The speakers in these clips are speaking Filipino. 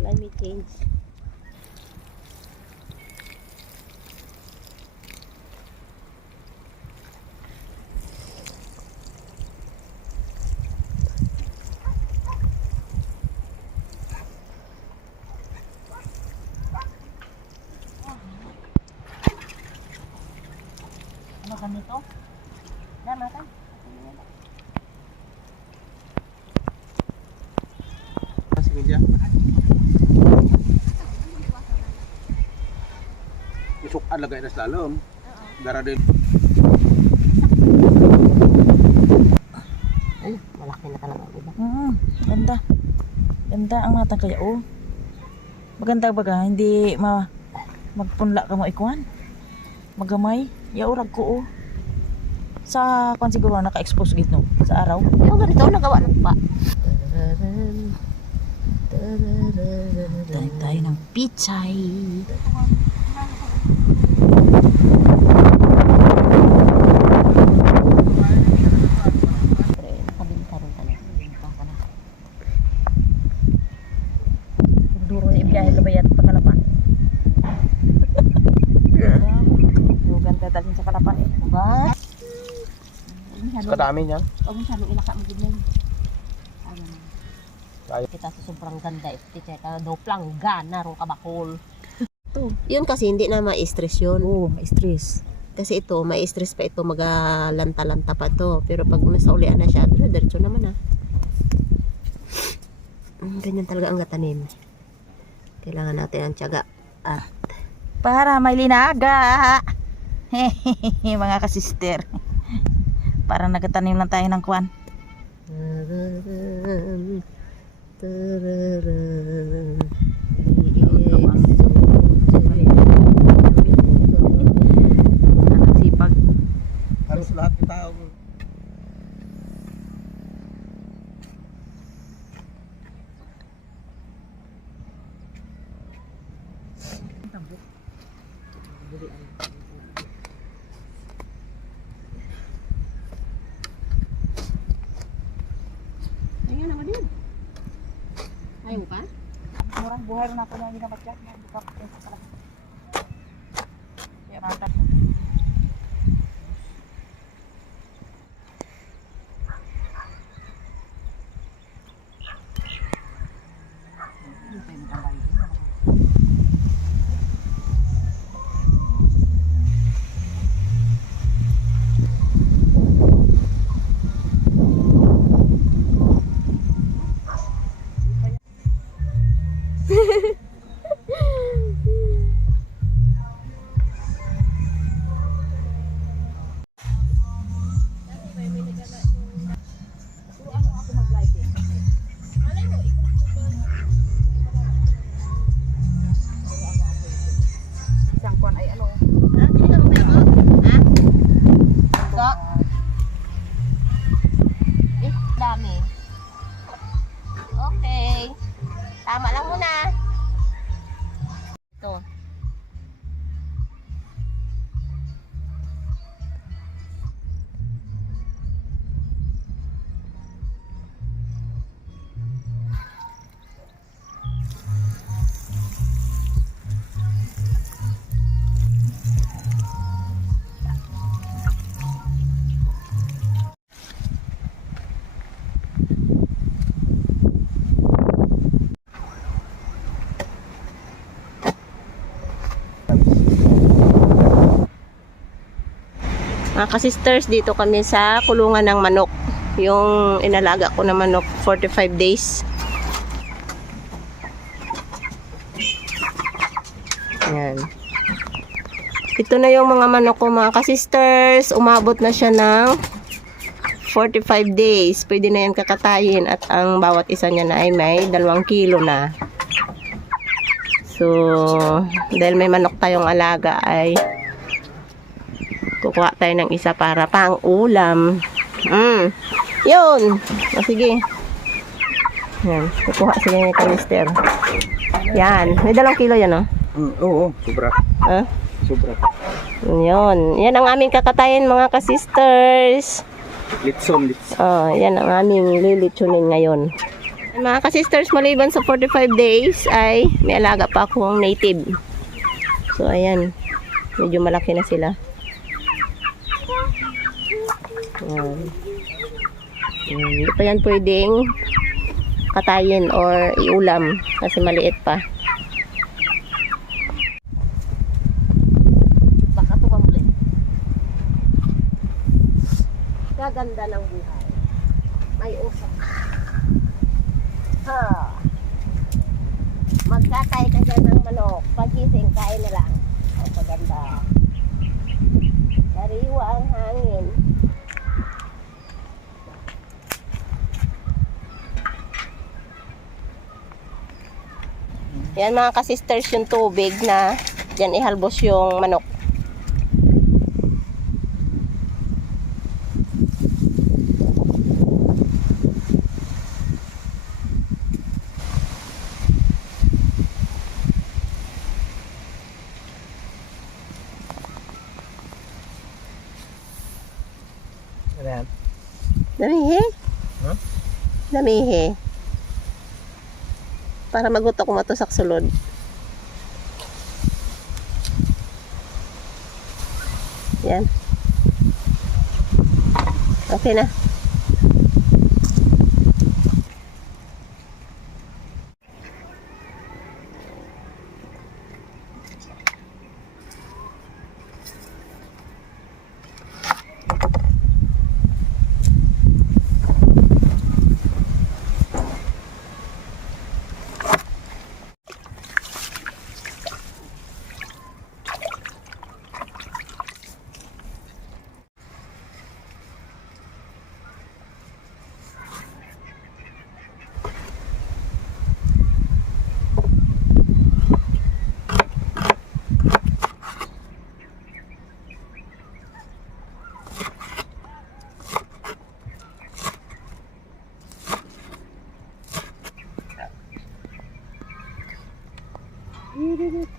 Climate change. Ano ganito? Dama ka? Sige dyan. Isok lagay na sa lalom. Dara din. Ay, malaki na talaga ang iba. Ganda. Ganda ang mata kaya oh. Maganda baga, hindi magpunla ka mo ikuan. Magamay, yaurag ko oh. Sa kwan siguro naka-expose gid no sa araw. Yung ganito, nagawa ng pa. Tayo ng pichay. Duro na ibiyahe ka ba yan pa Kalapan? Yung ganda dalhin sa Kalapan eh. Ba? Kadami niyan. Huwag mo siyang ilaka mo din. Tayo. Kita sa sobrang ganda. Kita doplang gana ro kabakol. Ito. Yun kasi hindi na ma-stress yun. Oo, ma-stress. Kasi ito, ma-stress pa ito, magalanta-lanta pa to. Pero pag nasa ulian na siya, diretso naman ganyan talaga ang gatanim. Kailangan natin ang tiyaga. Para may linaga. Mga kasister. Parang nagatanim lang tayo ng kwan. Sipag. Halos lahat ng tao. Ayun naman din. Ayaw pa? Murang buhay rin ako na ginamatyak. Buka ko sa pala. Kaya mata. Isang kwan ay ano. Dami. Okay. Tama lang muna. Ito. Mga ka-sisters, dito kami sa kulungan ng manok. Yung inalaga ko na manok, 45 days. Yan. Ito na yung mga manok ko, mga ka-sisters. Umabot na siya ng 45 days. Pwede na yan kakatayin at ang bawat isa niya na ay may 2 kilo na. So, dahil may manok tayong alaga ay kukuha tayo ng isa para pang ulam. Yun. O, sige. Yan. Kukuha sila ni kanister. Yan. May 2 kilo yan, oh. Oo, sobra. Ha? Sobra. Yun. Yan ang aming kakatayin, mga ka-sisters. Litson. Oh, yan ang aming lilitsunin ngayon. Mga ka-sisters, maliban sa 45 days ay may alaga pa akong native. So ayan, medyo malaki na sila. Ayan. Hindi pa yan pwedeng katayin or iulam kasi maliit pa. Baka to pamblit. Gaganda ng buhay. May usok. Ha. Magkatay ka dyan ng manok. Pagising, kain na lang. Ang paganda. Sariwa ang hangin. Yan mga ka-sisters, yung tubig na dyan ihalbos yung manok. Ayan. Damihe? Huh? Damihe. Para magutok mo to sa sulod. Yan. Okay na.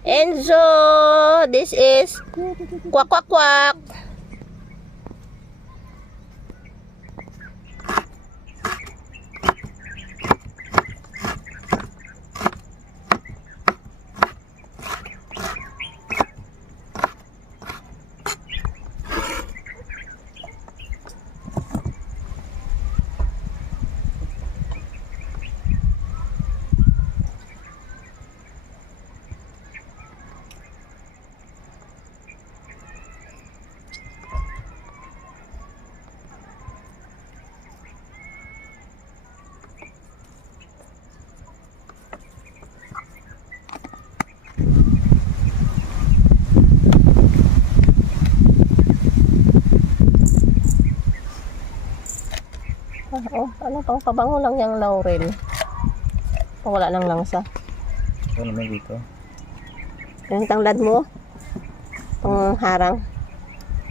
Enzo, this is quack quack quack. Oh, ano pang pabango lang yung laurel. Wala nang langsa. Ito naman dito. Yung tanglad mo, pang harang.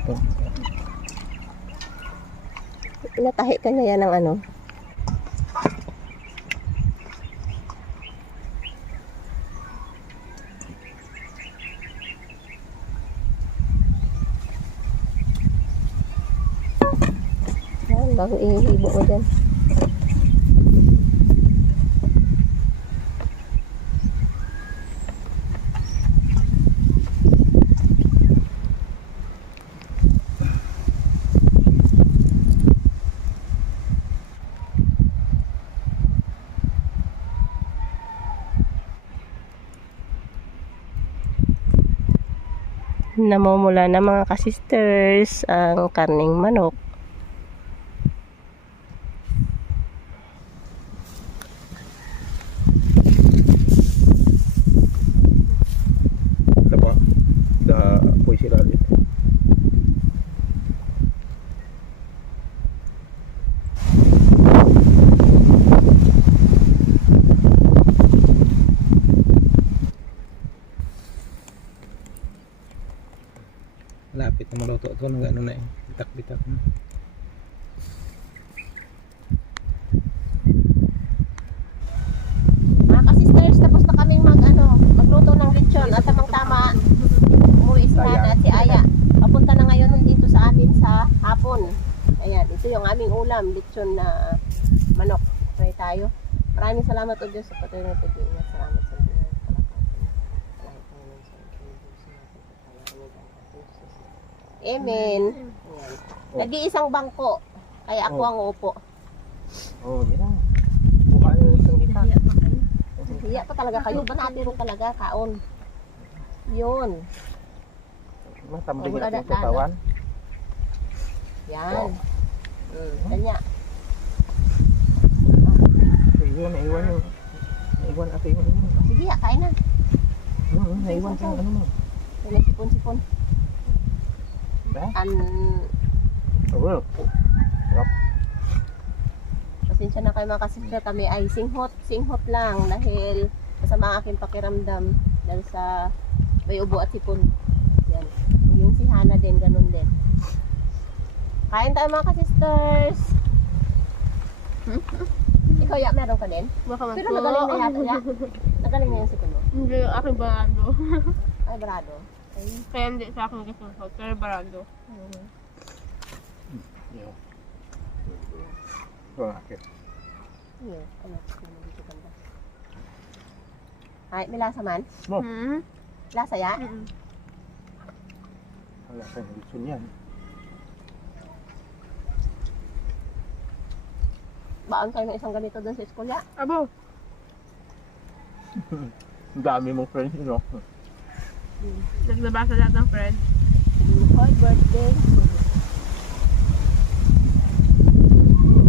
Ito. Pinatahi ka na yan ng ano. Yan, bago ihibo mo dyan. Namumula na mga ka-sisters ang karning manok. Dapa. Da po'y sila dito. Lapit na maluto ito ng ano na eh. Bitak-bitak na. Mga ka-sisters, tapos na kaming magluto ng lechon at tamang-tama umuwi si Hana at si Aya. Papunta na ngayon dito sa amin sa hapon. Ayan, ito yung aming ulam, lechon na manok. Try tayo. Maraming Maraming salamat o Diyos sa patuloy na pag-iingat. Salamat sa Diyos. Amen. Ayan. Nag-iisang bangko. Kaya ako ang uupo. Oh, yan. Buka nyo isang isa. Hiya pa talaga kayo. Banatiro talaga. Kaon. Yun. Matambling Wala natin na- katawan. Yan. Kanya. Iwan, naiwan yung... Naiwan ate yung ano mo. Sige, kain na. Naiwan yung ano mo. May sipon-sipon. Ba? An... Oh, sarap. Pasensya na kayo mga kasisya. Kami ay singhot lang dahil masama ang aking pakiramdam dahil sa may ubo at sipon. Yan. Yung si Hana din, ganun din. Kain tayo mga kasisters. Ikaw ya, meron ka din? Baka Pero nagaling na yata ya. Nagaling na yung sipon mo. Hindi yung aking barado. Ay, brado. Ay, Kaya hindi sa akin kasi pero barado. Yo. Ito na, okay. yun. Ano, naman dito ganda. Ay, may lasa man? Mo, Lasa ya? wala kang gusto niyan. Baon kayo ng isang ganito doon sa school ya? Abo! Ang dami mong friends, no? Naglabasa lahat ng friend. Sige mo ko, birthday.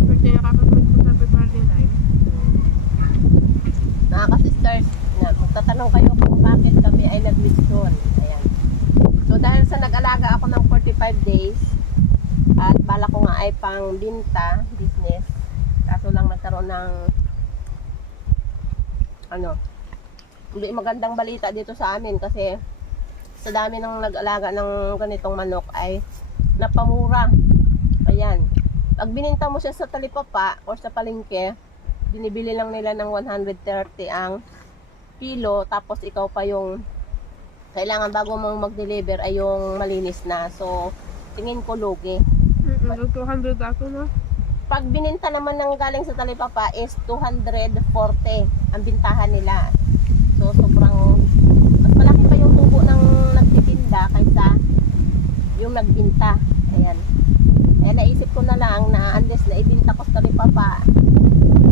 Birthday nakapag-friend ko sa February 9. Nakaka-sisters, magtatanong kayo kung bakit kami ay nag-mission. Ayan. So dahil sa nag-alaga ako ng 45 days at bala ko nga ay pang binta business, kaso lang nagkaroon ng hindi magandang balita dito sa amin kasi sa dami ng nag-alaga ng ganitong manok ay napamura. Ayan. Pag bininta mo siya sa talipapa o sa palengke, binibili lang nila ng 130 ang kilo, tapos ikaw pa yung kailangan bago mong mag-deliver ay yung malinis na. So, tingin ko lugi. Mag 200 ako na. Pag bininta naman ng galing sa talipapa is 240 ang bintahan nila. So, sobrang mas malaki pa yung tubo ng nagtitinda kaysa yung nagbinta. Ayan. Kaya naisip ko na lang na unless na ibinta ko sa talipapa,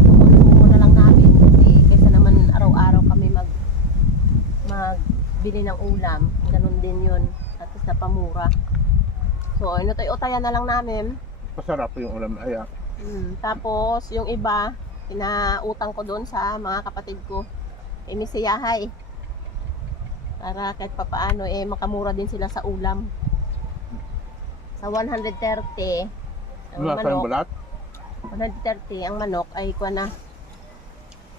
sumo na lang namin kasi kaysa naman araw-araw kami magbili ng ulam. Ganun din yun. At least na pamura. So, inutay-utayan na lang namin. Masarap yung ulam na ayak. Tapos, yung iba, pinautang ko doon sa mga kapatid ko. Misiyahay. Para kahit papaano, makamura din sila sa ulam. Sa 130, ang Wala tayong manok, balat? 130, ang manok ay kuha na.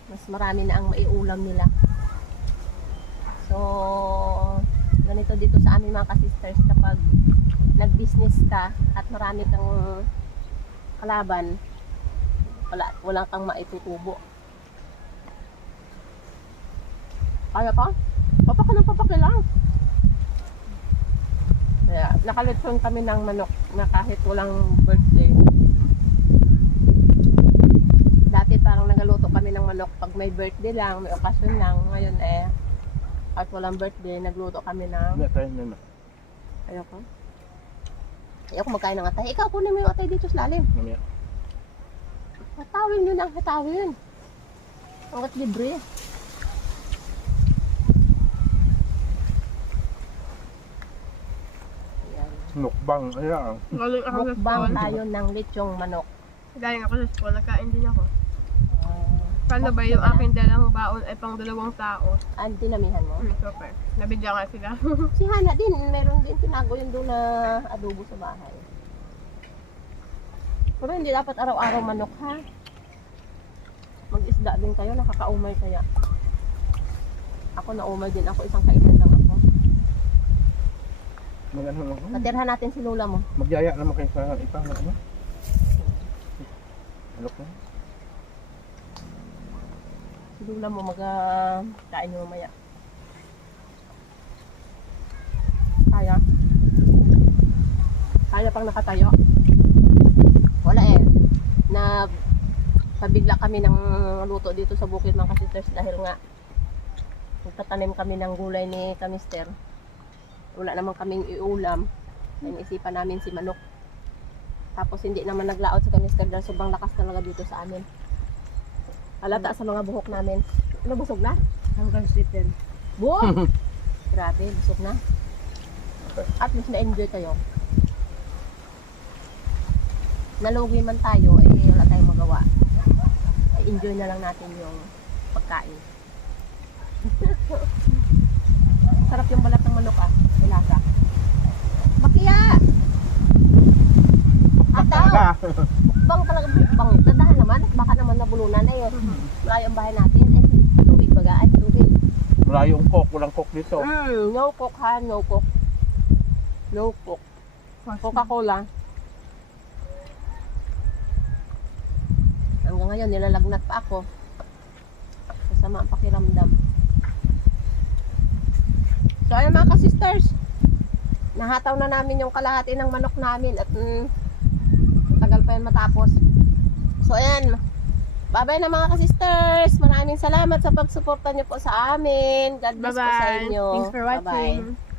Mas marami na ang maiulam nila. So, ganito dito sa aming mga kasisters kapag nag-business ka at marami kang kalaban, wala kang maitutubo. Kaya pa? Papakilang. Kaya, nakalitsyon kami ng manok na kahit walang birthday. Dati parang nagaluto kami ng manok pag may birthday lang, may okasyon lang. Ngayon at walang birthday, nagluto kami ng... Hindi, tayo na. Ayoko. Ayoko magkain ng atay. Ikaw, kunin mo yung atay dito sa lalim. Mamaya. Hatawin yun ang hatawin. Hanggat libre. Ayan. Mukbang, ayan. Galing ako sa Mukbang school. tayo ng lechong manok. Galing ako sa school. Nagkain din ako. Ah, Paano ba yung aking dalang baon ay pang 2 tao? dinamihan mo? Super. Nabidya nga sila. Si Hana din, meron din tinago yun doon na adobo sa bahay. Pero hindi dapat araw-araw manok ha. Mag-isda din kayo, nakakaumay kaya. Ako naumay din ako, isang kainan lang ako. Mag-ano lang. Natirhan natin si Lola mo. Magyaya naman kayo sa ipang ano? Alok na. Si Lola mo kain nyo mamaya. Kaya? Kaya pang nakatayo? Wala pabigla kami ng luto dito sa bukid mga kasisters dahil nga magtatanim kami ng gulay ni kamister. Wala naman kaming iulam. Naisipan namin si manok. Tapos hindi naman naglaot si kamister dahil sobrang lakas talaga dito sa amin. Halata sa mga buhok namin. Ano, busog na? Hanggang sipin. Buhok! Grabe, busog na. At least na-enjoy kayo. Nalugi man tayo, eh wala tayong magawa. Enjoy na lang natin yung pagkain. Sarap yung balat ng manok ah. Ilasa. Bakiya! Ataw! Bukbang talaga, bukbang. Tatahan naman. Baka naman nabulunan na yun. Malayo ang bahay natin. Ay, tubig baga. Ay, tubig. Wala yung coke, walang coke dito. No coke ha, no coke. No coke. Coca-Cola. Hanggang ngayon, nilalagnat pa ako. Kasama ang pakiramdam. So, ayun mga ka-sisters. Nahataw na namin yung kalahati ng manok namin at tagal pa yun matapos. So, ayan. Bye-bye na mga ka-sisters. Maraming salamat sa pagsuporta niyo po sa amin. God bless po sa Bye-bye. inyo. Thanks for Bye-bye. watching.